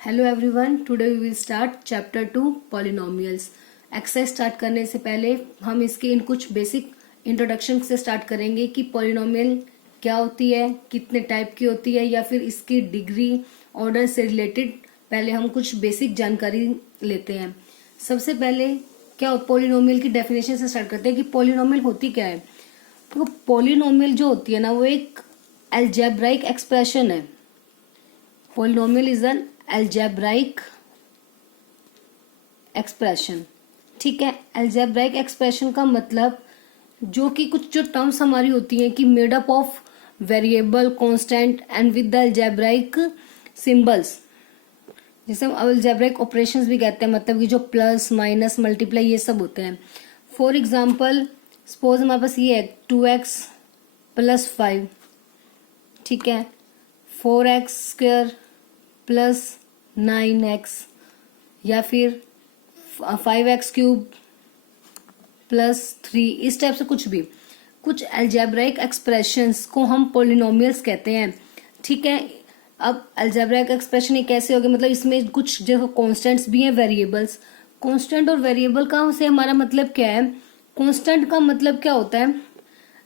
Hello everyone, today we will start chapter 2 polynomials. Exercise start करने से पहले हम इसके इन कुछ बेसिक इंट्रोडक्शन से स्टार्ट करेंगे कि पॉलिनोमियल क्या होती है, कितने टाइप की होती है, या फिर इसकी डिग्री ऑर्डर से रिलेटेड पहले हम कुछ बेसिक जानकारी लेते हैं। सबसे पहले क्या पॉलिनोमियल की डेफिनेशन से स्टार्ट करते हैं कि पॉलिनोमियल होती क्या है। तो पॉलिनोमियल जो होती है ना, वो एक अलजेब्राइक एक्सप्रेशन है। Polynomial is an algebraic expression. ठीक है, अलजेब्राइक एक्सप्रेशन का मतलब जो कि कुछ जो टर्म्स हमारी होती हैं कि made up of variable, constant and with the algebraic symbols, जिसे हम अलजेब्राइक ऑपरेशंस भी कहते हैं। मतलब कि जो प्लस, माइनस, मल्टीप्लाई ये सब होते हैं। फॉर एग्जांपल, सपोज हमारे पास ये है 2x प्लस 5, ठीक है, 4x स्क्वायर प्लस 9x, या फिर 5x क्यूब प्लस 3, इस टाइप से कुछ अलजेब्राइक एक्सप्रेशंस को हम पॉलिनोमियल्स कहते हैं। ठीक है, अब अलजेब्राइक एक्सप्रेशन ये कैसे होगी, मतलब इसमें कुछ जो कॉन्स्टेंट्स भी हैं, वेरिएबल्स। कॉन्स्टेंट और वेरिएबल का से हमारा मतलब क्या है। कॉन्स्टेंट का मतलब क्या होता है,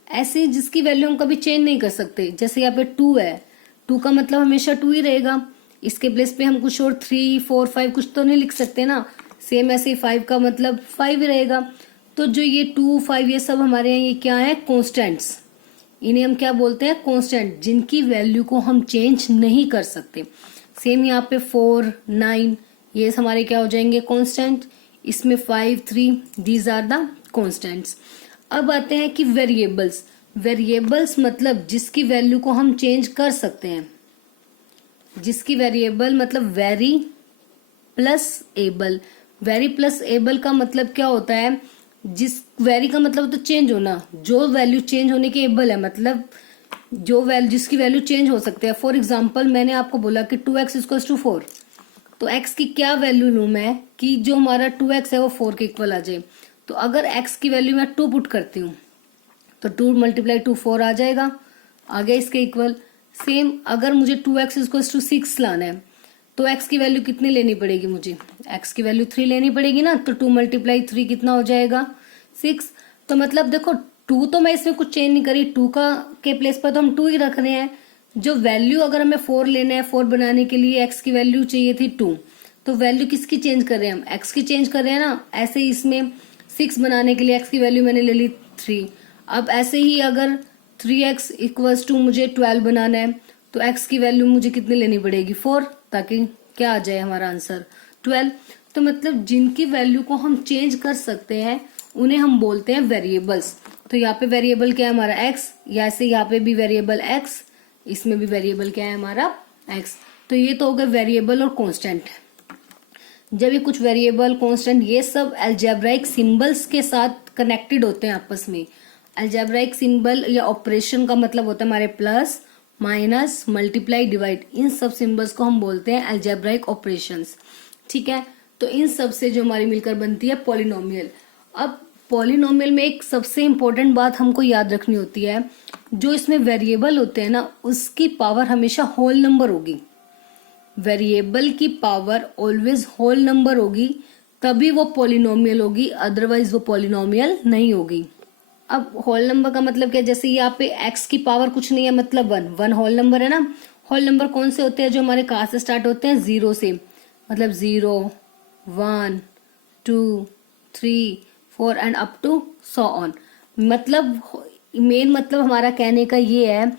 ऐसी जिसकी वैल्यू हम कभी चेंज नहीं कर सकते। जैसे यहाँ पे 2 है, 2 का मतलब हमेशा 2 ही रहेगा। इसके प्लेस पे हम कुछ और 3, 4, 5 कुछ तो नहीं लिख सकते ना। सेम ऐसे 5 का मतलब 5 ही रहेगा। तो जो ये 2, 5 ये सब हमारे यहाँ ये क्या है, कॉन्स्टेंट्स। इन्हें हम क्या बोलते हैं, कॉन्स्टेंट, जिनकी वैल्यू को हम चेंज नहीं कर सकते। सेम यहाँ पे 4, 9 ये हमारे क्या हो जाएंगे, कॉन्स्टेंट। इसमें 5, 3 दीज आर द कॉन्स्टेंट्स। अब आते हैं कि वेरिएबल्स। वेरिएबल्स मतलब जिसकी वैल्यू को हम चेंज कर सकते हैं। जिसकी वेरिएबल मतलब very plus able. Very plus able का मतलब क्या होता है, जिस वेरी का मतलब तो चेंज होना, जो वैल्यू चेंज होने के एबल है, मतलब जो वैल्यू जिसकी वैल्यू चेंज हो सकती है। फॉर एग्जाम्पल, मैंने आपको बोला कि 2x इक्वल्स टू 4, तो x की क्या वैल्यू लूं मैं कि जो हमारा 2x है वो 4 के इक्वल आ जाए। तो अगर x की वैल्यू मैं 2 पुट करती हूँ तो 2 मल्टीप्लाई 2 4 आ जाएगा, आ गया इसके इक्वल। सेम अगर मुझे 2x इक्वल्स टू 6 लाना है तो x की वैल्यू कितनी लेनी पड़ेगी, मुझे x की वैल्यू 3 लेनी पड़ेगी ना। तो 2 मल्टीप्लाई 3 कितना हो जाएगा, 6। तो मतलब देखो 2 तो मैं इसमें कुछ चेंज नहीं करी, 2 का के प्लेस पर तो हम 2 ही रख रहे हैं। जो वैल्यू अगर हमें 4 लेना है, 4 बनाने के लिए x की वैल्यू चाहिए थी 2, तो वैल्यू किसकी चेंज कर रहे हैं हम, x की चेंज कर रहे हैं ना। ऐसे ही इसमें 6 बनाने के लिए x की वैल्यू मैंने ले ली 3। अब ऐसे ही अगर 3x इक्वल्स टू मुझे 12 बनाना है तो x की वैल्यू मुझे कितनी लेनी पड़ेगी, 4, ताकि क्या आ जाए हमारा आंसर 12। तो मतलब जिनकी वैल्यू को हम चेंज कर सकते हैं उन्हें हम बोलते हैं वेरिएबल्स। तो यहाँ पे वेरिएबल क्या है हमारा x, या ऐसे यहाँ पे भी वेरिएबल x, इसमें भी वेरिएबल क्या है हमारा x। तो ये तो हो गए वेरिएबल और कांस्टेंट। जब ये कुछ वेरिएबल, कांस्टेंट ये सब अलजेब्राइक सिंबल्स के साथ कनेक्टेड होते हैं आपस में। अलजेब्राइक सिंबल या ऑपरेशन का मतलब होता है हमारे प्लस, माइनस, मल्टीप्लाई, डिवाइड। इन सब सिंबल्स को हम बोलते हैं अलजेब्राइक ऑपरेशंस। ठीक है, तो इन सब से जो हमारी मिलकर बनती है पॉलिनोमियल। अब पॉलिनोमियल में एक सबसे इंपॉर्टेंट बात हमको याद रखनी होती है, जो इसमें वेरिएबल होते हैं ना, उसकी पावर हमेशा होल नंबर होगी। वेरिएबल की पावर ऑलवेज होल नंबर होगी, तभी वो पॉलिनोमियल होगी, अदरवाइज वो पॉलिनोमियल नहीं होगी। अब होल नंबर का मतलब क्या, जैसे यहाँ पे x की पावर कुछ नहीं है, मतलब 1 होल नंबर है ना। होल नंबर कौन से होते हैं, जो हमारे कहाँ से स्टार्ट होते हैं, 0 से। मतलब 0, 1, 2, 3, 4 and up to so on. मतलब मेन मतलब हमारा कहने का ये है,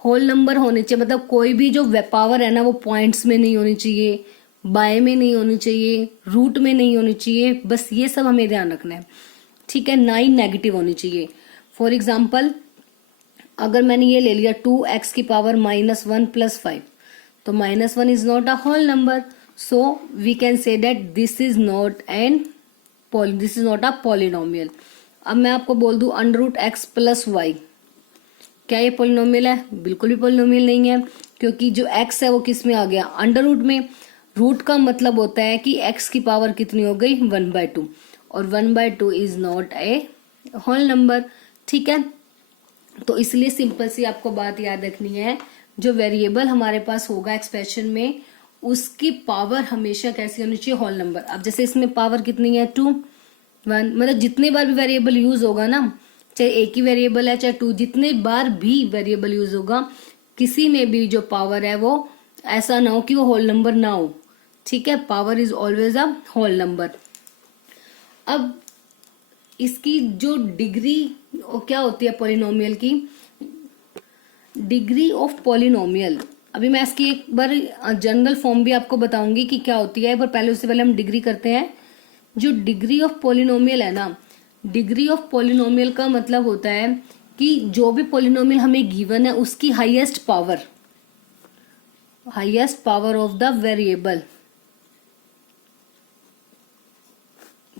होल नंबर होने चाहिए। मतलब कोई भी जो पावर है ना, वो पॉइंट्स में नहीं होनी चाहिए, बाय में नहीं होनी चाहिए, रूट में नहीं होनी चाहिए। बस ये सब हमें ध्यान रखना है। ठीक है, 9 नेगेटिव होनी चाहिए। फॉर एग्जाम्पल, अगर मैंने ये ले लिया 2x की पावर -1 प्लस 5, तो -1 is not a whole number, so we can say that this is not a polynomial. अब मैं आपको बोल दूं √x प्लस y, क्या ये पॉलिनोमियल है, बिल्कुल भी पॉलिनोमियल नहीं है, क्योंकि जो x है वो किस में आ गया, अंडर रूट में। रूट का मतलब होता है कि x की पावर कितनी हो गई, 1/2, और 1/2 is not a whole number. ठीक है, तो इसलिए सिंपल सी आपको बात याद रखनी है, जो वेरिएबल हमारे पास होगा एक्सप्रेशन में, उसकी पावर हमेशा कैसी होनी चाहिए, होल नंबर। अब जैसे इसमें पावर कितनी है 2 1, मतलब जितने बार भी वेरिएबल यूज होगा ना, चाहे एक ही वेरिएबल है चाहे 2, जितने बार भी वेरिएबल यूज होगा किसी में भी जो पावर है वो ऐसा ना हो कि वो होल नंबर ना हो, ठीक है। Power is always a whole number. अब इसकी जो डिग्री क्या होती है पॉलिनोमियल की, डिग्री ऑफ पॉलिनोमियल, अभी मैं इसकी एक बार जनरल फॉर्म भी आपको बताऊंगी कि क्या होती है, पर पहले उससे पहले हम डिग्री करते हैं। जो डिग्री ऑफ पॉलिनोमियल है ना, डिग्री ऑफ पॉलिनोमियल का मतलब होता है कि जो भी पॉलिनोमियल हमें गिवन है उसकी highest power of the variable,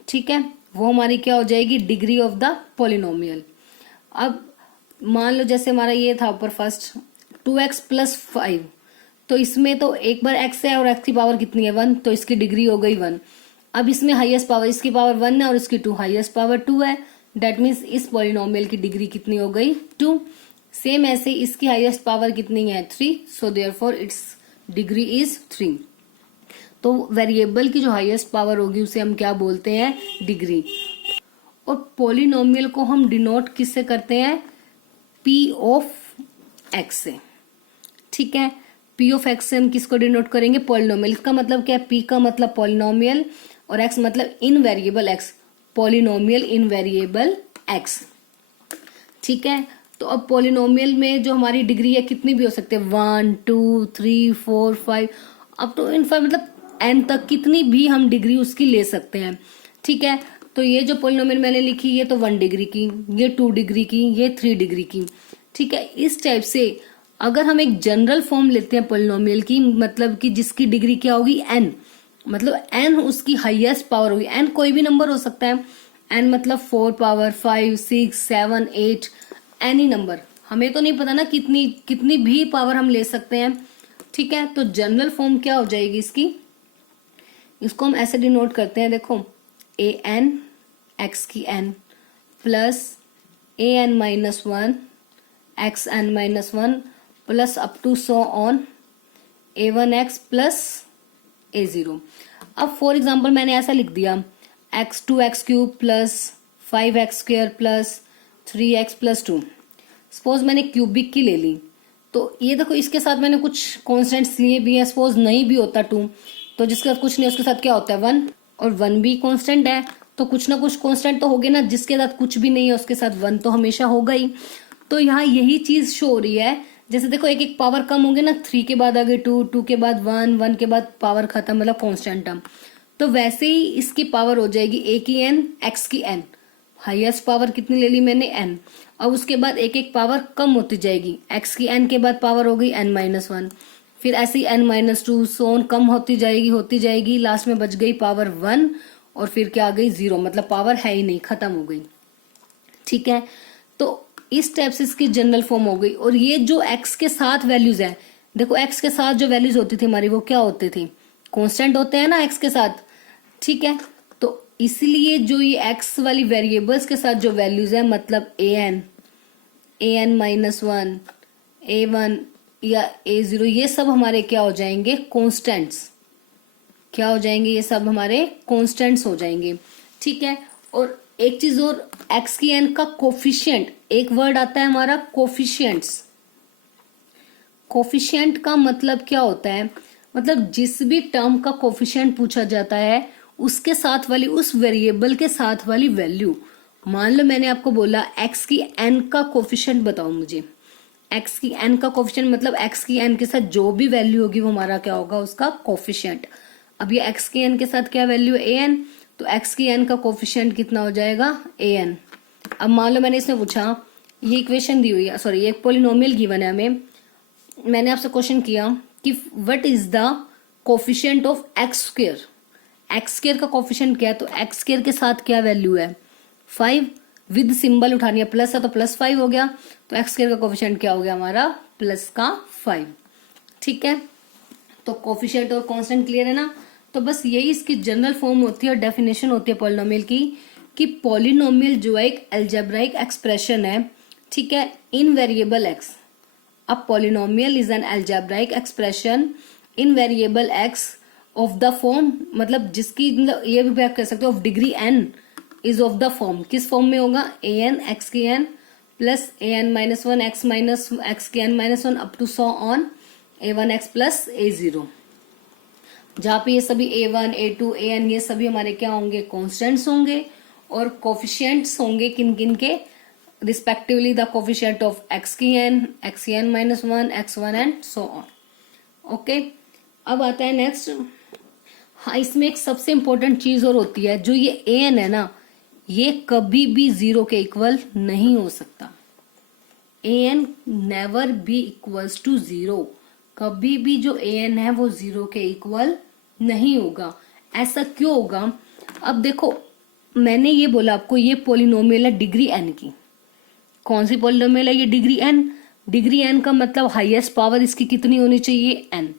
ठीक है, वो हमारी क्या हो जाएगी, डिग्री ऑफ द पॉलिनोमियल। अब मान लो जैसे हमारा ये था ऊपर फर्स्ट 2x + 5, तो इसमें तो एक बार x है और x की पावर कितनी है 1, तो इसकी डिग्री हो गई 1। अब इसमें हाईएस्ट पावर, इसकी पावर 1 है और इसकी 2, हाईएस्ट पावर 2 है, दैट मीन्स इस पॉलिनोमियल की डिग्री कितनी हो गई 2। सेम ऐसे इसकी हाईएस्ट पावर कितनी है 3, so therefore it's degree is 3। तो वेरिएबल की जो हाईएस्ट पावर होगी उसे हम क्या बोलते हैं, डिग्री। और पॉलिनोमियल को हम डिनोट किससे करते हैं, p ऑफ x से, ठीक है। p ऑफ x से हम किसको डिनोट करेंगे, पॉलिनोमियल। इसका मतलब क्या है, p का मतलब पॉलिनोमियल और x मतलब invariable x, polynomial invariable x, ठीक है। तो अब पॉलिनोमियल में जो हमारी डिग्री है कितनी भी हो सकती है, 1 2 3 4 5 अप टू इनफाइनाइट, मतलब n तक कितनी भी हम डिग्री उसकी ले सकते हैं, ठीक है। तो ये जो पॉलिनोमियल मैंने लिखी ये तो 1 डिग्री की, ये 2 डिग्री की, ये 3 डिग्री की, ठीक है। इस टाइप से अगर हम एक जनरल फॉर्म लेते हैं पॉलिनोमियल की, मतलब कि जिसकी डिग्री क्या होगी n, मतलब n उसकी हाईएस्ट पावर होगी, n कोई भी नंबर हो सकता है, n मतलब 4 पावर 5 6 7 8 एनी नंबर, हमें तो नहीं पता ना कितनी भी पावर हम ले सकते हैं, ठीक है। तो जनरल फॉर्म क्या हो जाएगी इसकी, इसको हम ऐसे डिनोट करते हैं, देखो an x की n plus an minus 1 xn minus 1 plus up to so on a1x plus a0। अब फॉर एग्जाम्पल मैंने ऐसा लिख दिया x2x³ plus 5x² plus 3x plus 2, suppose मैंने क्यूबिक की ले ली, तो ये देखो इसके साथ मैंने कुछ कॉन्स्टेंट्स लिए भी है, सपोज नहीं भी होता 2, तो जिसके साथ कुछ नहीं उसके साथ क्या होता है 1, और 1 भी कांस्टेंट है, तो कुछ ना कुछ कांस्टेंट तो होगे ना, जिसके साथ कुछ भी नहीं है उसके साथ 1 तो हमेशा होगा ही। तो यहाँ यही चीज शो हो रही है, जैसे देखो एक एक पावर कम होंगे ना, 3 के बाद आ गए 2, 2 के बाद 1, 1 के बाद पावर खत्म, मतलब कांस्टेंट टर्म। तो वैसे ही इसकी पावर हो जाएगी a की n x की n, हाईएस्ट पावर कितनी ले ली मैंने n, अब उसके बाद एक एक पावर कम होती जाएगी, x की n के बाद पावर हो गई n माइनस 1, फिर ऐसे ही n माइनस 2 सोन कम होती जाएगी, लास्ट में बच गई पावर 1 और फिर क्या आ गई 0, मतलब पावर है ही नहीं, खत्म हो गई, ठीक है। तो इस टाइप से इसकी जनरल फॉर्म हो गई। और ये जो x के साथ वैल्यूज है, देखो x के साथ जो वैल्यूज होती थी हमारी वो क्या होते थे, कांस्टेंट होते हैं ना x के साथ, ठीक है। तो इसलिए जो ये x वाली वेरिएबल्स के साथ जो वैल्यूज है, मतलब an माइनस 1 a1 या a0, ये सब हमारे क्या हो जाएंगे, कांस्टेंट्स, क्या हो जाएंगे, ये सब हमारे कांस्टेंट्स हो जाएंगे, ठीक है। और एक चीज और, x की n का कोफिशिएंट, एक वर्ड आता है हमारा कोफिशिएंट्स। कोफिशिएंट का मतलब क्या होता है, मतलब जिस भी टर्म का कोफिशिएंट पूछा जाता है उसके साथ वाली, उस वेरिएबल के साथ वाली वैल्यू। मान लो मैंने आपको बोला x की n का कोफिशिएंट बताओ मुझे, x की n का कोफिशिएंट मतलब x की n के साथ जो भी वैल्यू होगी वो हमारा क्या होगा, उसका कोफिशिएंट। अब ये x की n के साथ क्या वैल्यू है an, तो x की n का कोफिशिएंट कितना हो जाएगा an। अब मान लो मैंने इसमें पूछा, ये इक्वेशन दी हुई है, सॉरी एक पॉलिनोमियल गिवन है हमें, मैंने आपसे क्वेश्चन किया कि what is the coefficient of x², x² का कोफिशिएंट क्या है, तो x² के साथ क्या वैल्यू है 5, विद सिंबल उठानी है, प्लस है तो +5 हो गया, तो x² का कोफिशिएंट क्या हो गया हमारा +5, ठीक है। तो कोफिशिएंट और कांस्टेंट क्लियर है ना। तो बस यही इसकी जनरल फॉर्म होती है और डेफिनेशन होती है पॉलिनोमियल की, कि पॉलिनोमियल जो है एक अलजेब्राइक एक्सप्रेशन है, ठीक है, इन वेरिएबल x। अब polynomial is an algebraic expression in variable x of the form, मतलब जिसकी मतलब ये भी बात कर सकते हो of degree n is of the form, किस फॉर्म में होगा, ए एन एक्स की n plus a n minus one x की N minus one up to so on a one x plus a zero, जहाँ पे ये सभी a one A to A N ये सभी हमारे क्या होंगे, कॉन्स्टेंट्स होंगे, और कोफिशिएंट्स होंगे किन किन के, respectively the coefficient of X की N minus one X one and so on. Okay, अब आता है नेक्स्ट। हाँ, इसमें एक सबसे इंपॉर्टेंट चीज और होती है, जो ये ए एन है ना, ये कभी भी जीरो के इक्वल नहीं हो सकता। A N never be equals to zero, कभी भी जो ए एन है वो जीरो के इक्वल नहीं होगा। ऐसा क्यों होगा, अब देखो मैंने ये बोला आपको, ये पॉलिनोमियल है डिग्री एन की। कौन सी पॉलिनोमियल है ये, डिग्री एन। डिग्री एन का मतलब हाईएस्ट पावर इसकी कितनी होनी चाहिए, एन।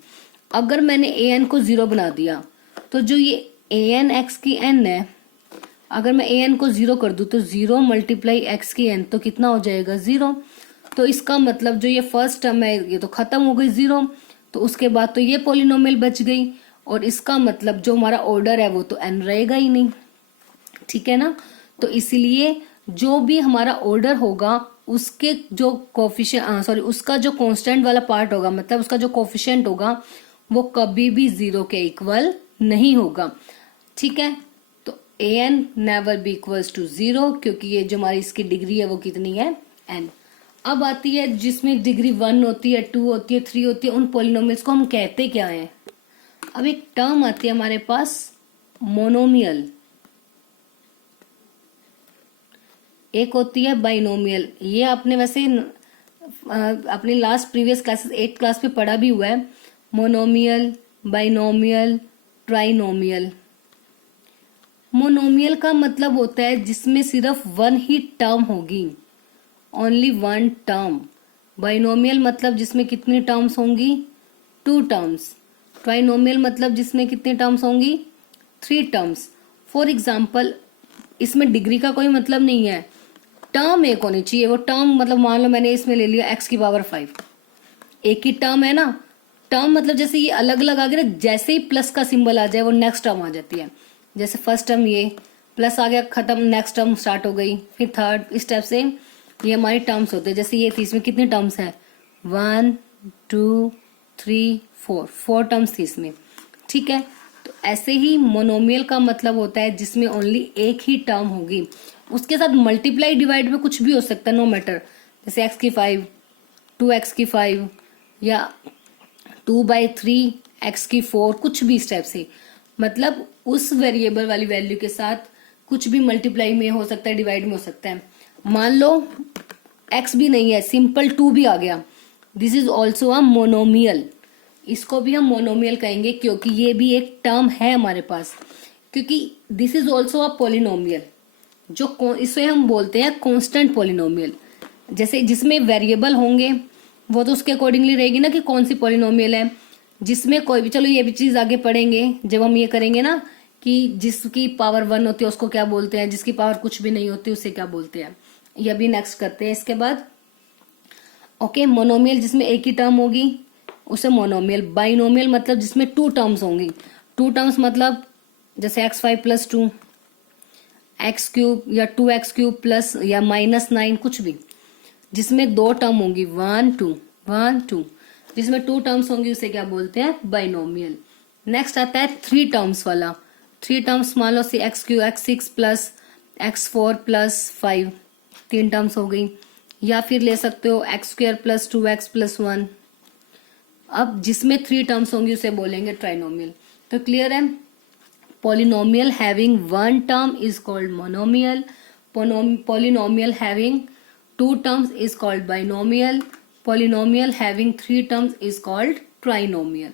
अगर मैंने ए एन को जीरो बना दिया तो जो ये ए एन एक्स की एन है, अगर मैं ए एन को जीरो कर दूं तो जीरो मल्टीप्लाई एक्स की एन तो कितना हो जाएगा, जीरो। तो इसका मतलब जो ये फर्स्ट टर्म है ये तो खत्म हो गई जीरो, तो उसके बाद तो ये पॉलिनोमियल बच गई, और इसका मतलब जो हमारा ऑर्डर है वो तो एन रहेगा ही नहीं, ठीक है ना। तो इसीलिए जो भी हमारा ऑर्डर होगा उसके जो कोफिशिएंट उसका जो कांस्टेंट वाला पार्ट होगा, मतलब उसका जो कोफिशिएंट होगा वो कभी भी जीरो के इक्वल नहीं होगा, ठीक है। तो A N never be equals to zero, क्योंकि ये जो हमारी इसकी डिग्री है वो कितनी है, एन। अब आती है जिसमें डिग्री 1 होती है, 2 होती है, 3 होती है, उन पॉलिनोमियल्स को हम कहते क्या है। अब एक टर्म आती है हमारे पास मोनोमियल, एक होती है बाइनोमियल। ये आपने वैसे अपनी last previous classes 8th class में पढ़ा भी हुआ है, मोनोमियल, बाइनोमियल, ट्राइनोमियल। मोनोमियल का मतलब होता है जिसमें सिर्फ वन ही टर्म होगी, ओनली वन टर्म। बाइनोमियल मतलब जिसमें कितनी टर्म्स होंगी, 2 टर्म्स। ट्राइनोमियल मतलब जिसमें कितनी टर्म्स होंगी, 3 टर्म्स। फॉर एग्जाम्पल इसमें डिग्री का कोई मतलब नहीं है, टर्म एक होनी चाहिए। वो टर्म मतलब मान लो मैंने इसमें ले लिया x की पावर 5, एक ही टर्म है ना। टर्म मतलब जैसे ये अलग अलग आ गया, जैसे ही प्लस का सिंबल आ जाए वो नेक्स्ट टर्म आ जाती है। जैसे फर्स्ट टर्म ये प्लस आ गया, खत्म, नेक्स्ट टर्म स्टार्ट हो गई, फिर थर्ड, इस टाइप से ये हमारी टर्म्स होते हैं। जैसे ये थी, इसमें कितनी टर्म्स है, 1 2 3 4 टर्म्स थी इसमें, ठीक है। तो ऐसे ही मोनोमियल का मतलब होता है जिसमें ओनली एक ही टर्म होगी, उसके साथ मल्टीप्लाई डिवाइड में कुछ भी हो सकता है, नो मैटर। जैसे x की 5, 2x की 5, या 2/3 x की 4, कुछ भी इस टाइप से। मतलब उस वेरिएबल वाली वैल्यू के साथ कुछ भी मल्टीप्लाई में हो सकता है, डिवाइड में हो सकता है। मान लो x भी नहीं है, सिंपल 2 भी आ गया, this is also a monomial. इसको भी हम मोनोमियल कहेंगे क्योंकि ये भी एक टर्म है हमारे पास, क्योंकि this is also a polynomial, जो इसे हम बोलते हैं कांस्टेंट पॉलिनोमियल। जैसे जिसमें वेरिएबल होंगे वो तो उसके अकॉर्डिंगली रहेगी ना कि कौन सी पॉलिनोमियल है, जिसमें कोई भी, चलो ये भी चीज आगे पढ़ेंगे जब हम ये करेंगे ना, कि जिसकी पावर 1 होती है उसको क्या बोलते हैं, जिसकी पावर कुछ भी नहीं होती उसे क्या बोलते हैं, ये भी नेक्स्ट करते हैं इसके बाद। ओके, मोनोमियल जिसमें एक ही टर्म होगी उसे मोनोमियल। बाइनोमियल मतलब जिसमें 2 टर्म्स होंगी। 2 टर्म्स मतलब जैसे x5 प्लस 2, x³ या 2x³ प्लस या -9, कुछ भी जिसमें 2 टर्म होंगी, 1 2, जिसमें 2 टर्म्स होंगी उसे क्या बोलते हैं, बाइनोमियल। नेक्स्ट आता है 3 टर्म्स वाला। 3 टर्म्स मान लो x³ x6 plus x4 plus 5, 3 terms हो गई। या फिर ले सकते हो x² प्लस 2x प्लस 1। अब जिसमें 3 टर्म्स होंगी उसे बोलेंगे ट्राइनोमियल। तो क्लियर है, polynomial having 1 term is called monomial, polynomial having 2 terms is called binomial, polynomial having 3 terms is called trinomial.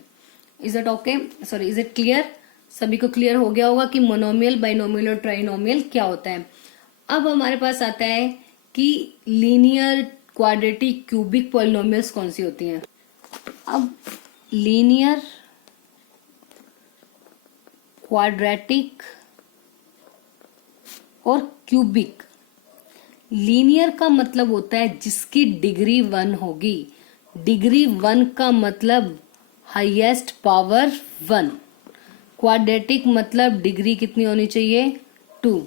Is it okay? Sorry, is it clear? सभी को clear हो गया होगा कि मोनोमियल, बाइनोमियल और ट्राइनोमियल क्या होता है। अब हमारे पास आता है कि लीनियर, क्वाड्रेटिक, क्यूबिक पॉलिनोमियल्स कौन सी होती हैं। अब लीनियर, क्वाड्रेटिक और क्यूबिक। लीनियर का मतलब होता है जिसकी डिग्री 1 होगी। डिग्री 1 का मतलब हाईएस्ट पावर 1। क्वाड्रेटिक मतलब डिग्री कितनी होनी चाहिए 2।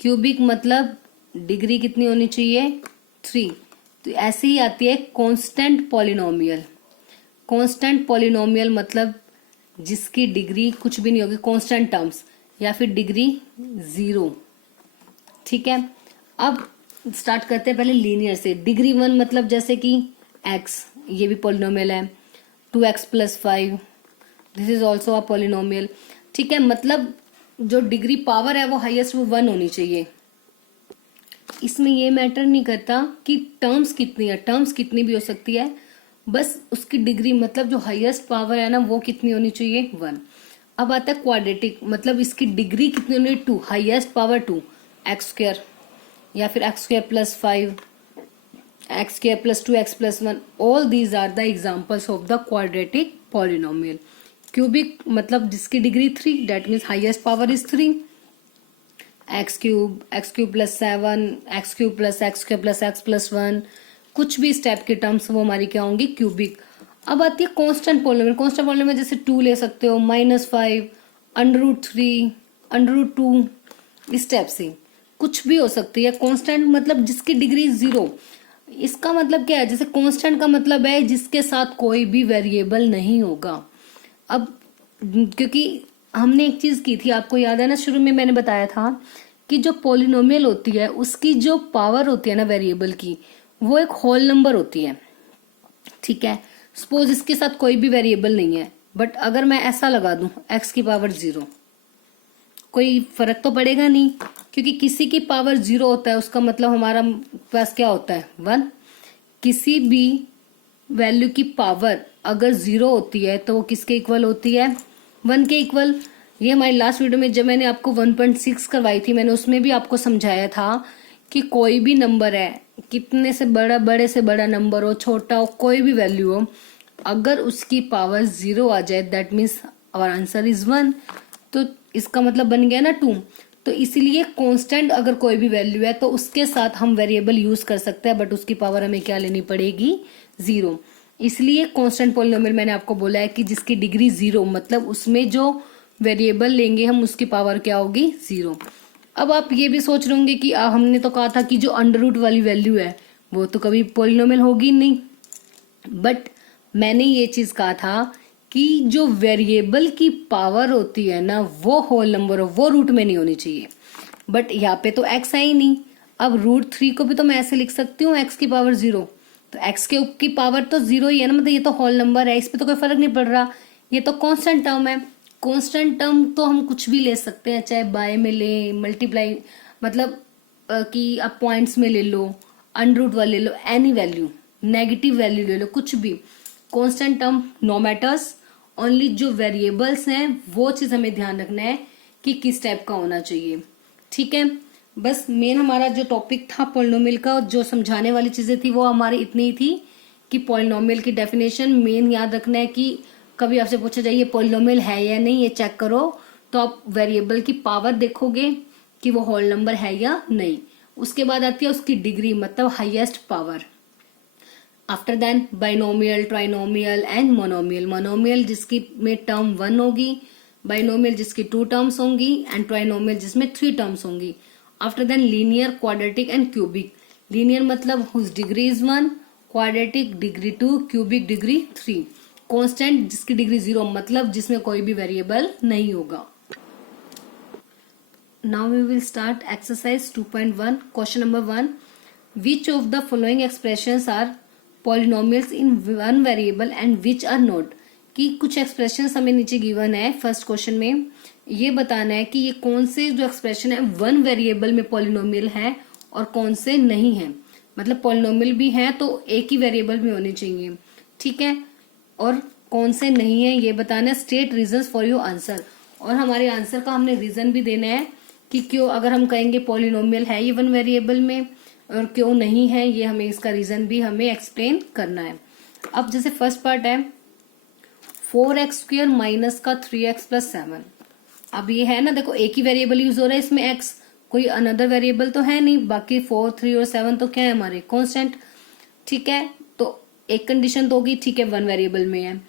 क्यूबिक मतलब डिग्री कितनी होनी चाहिए 3। तो ऐसे ही आती है कांस्टेंट पॉलिनोमियल। कांस्टेंट पॉलिनोमियल मतलब जिसकी डिग्री कुछ भी नहीं होगी, कांस्टेंट टर्म्स, या फिर डिग्री 0। ठीक है, अब स्टार्ट करते हैं पहले लीनियर से। डिग्री 1 मतलब जैसे कि x, ये भी पॉलिनोमियल है। 2x + 5, this is also a polynomial. ठीक है, मतलब जो डिग्री पावर है वो हाईएस्ट वो 1 होनी चाहिए। इसमें ये मैटर नहीं करता कि टर्म्स कितनी है, टर्म्स कितनी भी हो सकती है, बस उसकी डिग्री मतलब जो हाईएस्ट पावर है ना वो कितनी होनी चाहिए 1। अब आता है क्वाड्रेटिक, मतलब इसकी डिग्री कितनी होनी है 2, हाईएस्ट पावर 2, x² या फिर x² + 5, x² + 2x + 1, all these are the examples of the quadratic polynomial. Cubic मतलब जिसकी degree 3, that means highest power is 3। x³ + 7, x³ + x² + x + 1, कुछ भी स्टेप की टर्म्स वो हमारी क्या होंगी क्यूबिक। अब आती है कांस्टेंट पॉलिनोमियल। कांस्टेंट पॉलिनोमियल जैसे 2 ले सकते हो, -5, √3, √2, इस टाइप से कुछ भी हो सकती है। कांस्टेंट मतलब जिसकी डिग्री 0। इसका मतलब क्या है, जैसे कांस्टेंट का मतलब है जिसके साथ कोई भी वेरिएबल नहीं होगा। अब क्योंकि हमने एक चीज की थी, आपको याद है ना, शुरू में मैंने बताया था कि जो पॉलिनोमियल होती है उसकी जो पावर होती है ना वेरिएबल की, वो एक होल नंबर होती है। ठीक है, सपोज इसके साथ कोई भी वेरिएबल नहीं है, बट अगर मैं ऐसा लगा दूं x की पावर 0, कोई फर्क तो पड़ेगा नहीं, क्योंकि किसी की पावर 0 होता है उसका मतलब हमारा पास क्या होता है 1। किसी भी वैल्यू की पावर अगर 0 होती है तो वो किसके इक्वल होती है 1 के इक्वल। ये हमारी लास्ट वीडियो में जब मैंने आपको 1.6 करवाई थी, मैंने उसमें भी आपको समझाया था कि कोई भी नंबर है, कितने से बड़ा, बड़े से बड़ा नंबर हो, छोटा हो, कोई भी वैल्यू हो, अगर उसकी पावर 0 आ जाए that means our answer is 1। तो इसका मतलब बन गया ना 2। तो इसीलिए कांस्टेंट अगर कोई भी वैल्यू है तो उसके साथ हम वेरिएबल यूज कर सकते हैं, बट उसकी पावर हमें क्या लेनी पड़ेगी 0। इसलिए कांस्टेंट पॉलिनोमियल मैंने आपको बोला है कि जिसकी डिग्री 0, मतलब उसमें जो वेरिएबल लेंगे हम उसकी पावर क्या होगी 0। अब आप ये भी सोच रहे होंगे कि हमने तो कहा था कि जो अंडर वाली वैल्यू है वो तो कभी पॉलिनोमियल होगी नहीं, बट मैंने ये चीज कहा था कि जो वेरिएबल की पावर होती है ना वो होल नंबर हो, वो रूट में नहीं होनी चाहिए। बट यहाँ पे तो x है ही नहीं। अब √3 को भी तो मैं ऐसे लिख सकती हूँ x की पावर 0, तो x की पावर तो 0 ही है ना, मतलब ये तो होल नंबर है, इस पे तो कोई फर्क नहीं पड़ रहा। ये तो कांस्टेंट टर्म है। कांस्टेंट टर्म तो हम कुछ भी ले सकते हैं, चाहे बाय में ले, मल्टीप्लाई मतलब कि आप पॉइंट्स में ले लो, अंडर वाले ले लो, एनी वैल्यू, नेगेटिव वैल्यू ले लो, कुछ भी। Constant term no matters, only जो वेरिएबल्स हैं वो चीज हमें ध्यान रखना है कि किस टाइप का होना चाहिए। ठीक है, बस मेन हमारा जो टॉपिक था पॉलिनोमियल का, जो समझाने वाली चीजें थी वो हमारी इतनी ही थी कि पॉलिनोमियल की डेफिनेशन मेन याद रखना है कि कभी आपसे पूछा जाए ये पॉलिनोमियल है या नहीं, ये चेक करो, तो आप वेरिएबल की पावर देखोगे कि वो होल नंबर है या नहीं। उसके बाद आती है उसकी डिग्री, मतलब highest power. After then binomial, trinomial and monomial. Monomial जिसकी में टर्म 1 होगी, बाइनोमियल जिसकी 2 टर्म्स होंगी, एंड ट्राइनोमियल जिसमें 3 टर्म्स होंगी। After then linear, quadratic and cubic. Linear मतलब whose degree is 1, quadratic degree 2, cubic degree 3। Constant जिसकी डिग्री 0, मतलब जिसमें कोई भी वेरिएबल नहीं होगा। Now we will start exercise 2.1. Question number 1. Which of the following expressions are polynomials in one variable and which are not? कि कुछ expressions हमें नीचे given है फर्स्ट क्वेश्चन में, ये बताना है कि ये कौन से जो expression है वन वेरिएबल में polynomial है और कौन से नहीं है। मतलब polynomial भी है तो एक ही वेरिएबल में होने चाहिए, ठीक है, और कौन से नहीं है ये बताना है। State reasons for your answer, और हमारे आंसर का हमने रीजन भी देना है कि क्यों, अगर हम कहेंगे पॉलिनोमियल है ये वन वेरिएबल में और क्यों नहीं है, ये हमें इसका रीजन भी हमें एक्सप्लेन करना है। अब जैसे फर्स्ट पार्ट है 4x² माइनस का 3x + 7। अब ये है ना, देखो एक ही वेरिएबल यूज हो रहा है इसमें, x, कोई अनदर वेरिएबल तो है नहीं, बाकी 4, 3 और 7 तो क्या है हमारे कांस्टेंट। ठीक है, तो एक कंडीशन तो होगी, ठीक है वन वेरिएबल में है।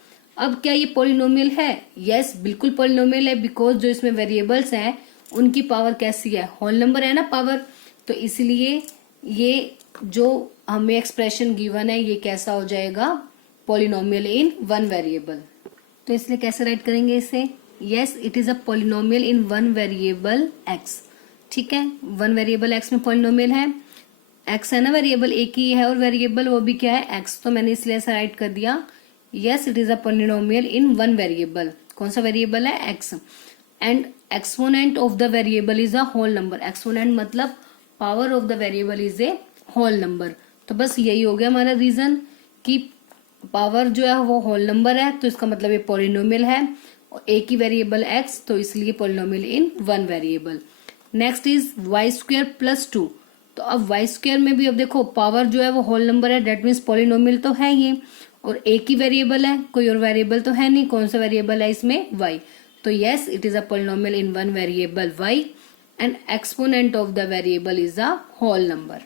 अब क्या ये पॉलिनोमियल है? यस, बिल्कुल पॉलिनोमियल है, बिकॉज जो इसमें वेरिएबल्स हैं उनकी पावर कैसी है? होल नंबर है ना पावर, तो इसलिए ये जो हमें एक्सप्रेशन गिवन है ये कैसा हो जाएगा? Polynomial in one variable. तो इसलिए कैसे राइट करेंगे इसे? Yes, it is a polynomial in one variable x. ठीक है, वन वेरिएबल एक्स में पॉलिनोमियल है, एक्स है ना वेरिएबल, एक ही है और वेरिएबल वो भी क्या है? एक्स। तो मैंने इसलिए ऐसा राइट कर दिया, yes it is a polynomial in one variable. कौन सा वेरिएबल है? X. And exponent of the variable is a whole number. Exponent मतलब power of the variable is a whole number. तो बस यही हो गया हमारा रीजन कि पावर जो है वो होल नंबर है, तो इसका मतलब ये पॉलिनोमियल है, और एक ही वेरिएबल एक्स, तो इसलिए polynomial in one variable. Next is y square plus 2। तो अब वाई स्क्वायर में भी अब देखो पावर जो है वो होल नंबर है, डेट मीन्स पॉलिनोमियल तो है ये, और एक ही वेरिएबल है, कोई और वेरिएबल तो है नहीं। कौन सा वेरिएबल है इसमें? वाई। तो yes it is a polynomial in one variable y and exponent of the variable is a whole number.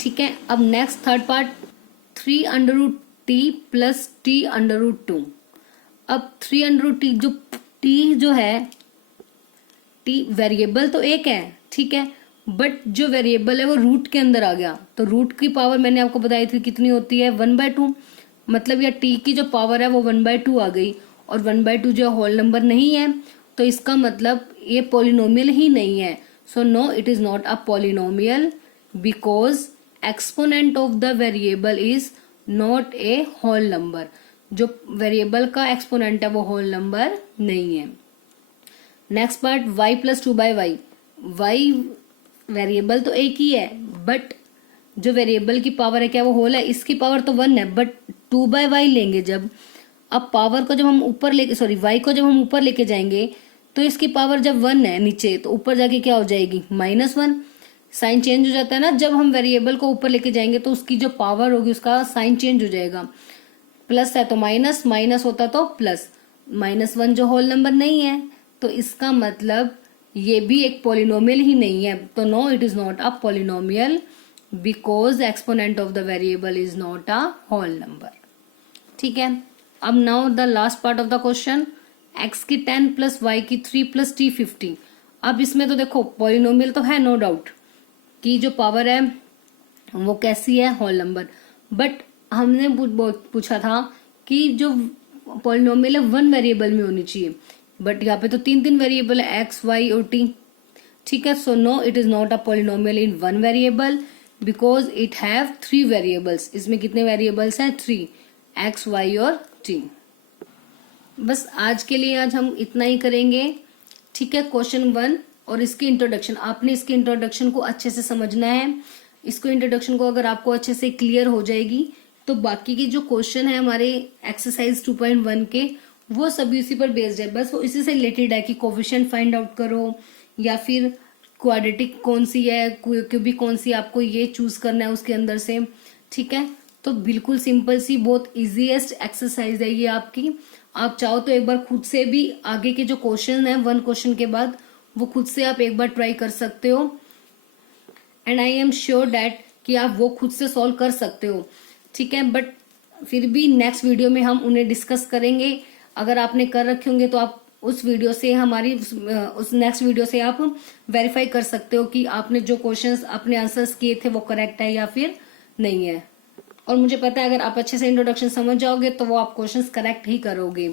ठीक है, अब next third part, 3√t plus t√2। अब 3√t जो t जो है, t वेरिएबल तो एक है, ठीक है, बट जो वेरिएबल है वो रूट के अंदर आ गया, तो रूट की पावर मैंने आपको बताई थी कितनी होती है? 1/2। मतलब यह t की जो पावर है वो 1/2 आ गई, और 1/2 जो होल नंबर नहीं है, तो इसका मतलब ये पॉलिनोमियल ही नहीं है। So no, it is not a polynomial because exponent of the variable is not a whole number. जो वेरिएबल का एक्सपोनेंट है वो होल नंबर नहीं है। Next part, y plus 2/y। y variable तो एक ही है, बट जो वेरिएबल की पावर है क्या वो होल है? इसकी पावर तो 1 है, बट 2/y लेंगे जब, अब पावर को जब हम ऊपर लेके, सॉरी y को जब हम ऊपर लेके जाएंगे, तो इसकी पावर जब 1 है नीचे, तो ऊपर जाके क्या हो जाएगी? -1। साइन चेंज हो जाता है ना, जब हम वेरिएबल को ऊपर लेके जाएंगे तो उसकी जो पावर होगी उसका साइन चेंज हो जाएगा। प्लस है तो माइनस, माइनस होता तो प्लस, -1 जो होल नंबर नहीं है, तो इसका मतलब ये भी एक पॉलिनोमियल ही नहीं है। तो no, it is not a polynomial because exponent of the variable is not a whole number. ठीक है, अब now the last part of the question, x की 10 प्लस y की 3 प्लस t 50। अब इसमें तो देखो पॉलिनोमियल तो है, नो डाउट कि जो पावर है वो कैसी है? Whole number. बट हमने पूछा था कि जो पॉलिनोमियल है वन वेरिएबल में होनी चाहिए, बट यहाँ पे तो 3 वेरिएबल है, एक्स वाई और टी। ठीक है, so no, it is not a polynomial in one variable because it have 3 variables. इसमें कितने वेरिएबल्स हैं? 3, एक्स वाई और टी। बस आज के लिए आज हम इतना ही करेंगे। ठीक है, क्वेश्चन 1 और इसकी इंट्रोडक्शन, आपने इसके इंट्रोडक्शन को अच्छे से समझना है। इसको इंट्रोडक्शन को अगर आपको अच्छे से क्लियर हो जाएगी तो बाकी के जो क्वेश्चन है हमारे एक्सरसाइज 2.1 के, वो सभी उसी पर बेस्ड है। बस वो इसी से रिलेटेड है कि कोफिशिएंट फाइंड आउट करो, या फिर क्वाड्रेटिक कौन सी है, क्यूबिक कौन सी, आपको ये चूज करना है उसके अंदर से। ठीक है, तो बिल्कुल सिंपल सी, बहुत इजीएस्ट एक्सरसाइज है ये आपकी। आप चाहो तो एक बार खुद से भी आगे के जो क्वेश्चन है 1 क्वेश्चन के बाद, वो खुद से आप एक बार ट्राई कर सकते हो, and I am sure that कि आप वो खुद से सॉल्व कर सकते हो। ठीक है, बट फिर भी नेक्स्ट वीडियो में हम उन्हें डिस्कस करेंगे। अगर आपने कर रखे होंगे तो आप उस वीडियो से, हमारी उस नेक्स्ट वीडियो से आप वेरीफाई कर सकते हो कि आपने जो क्वेश्चंस अपने आंसर्स किए थे वो करेक्ट है या फिर नहीं है। और मुझे पता है अगर आप अच्छे से इंट्रोडक्शन समझ जाओगे तो वो आप क्वेश्चंस करेक्ट ही करोगे।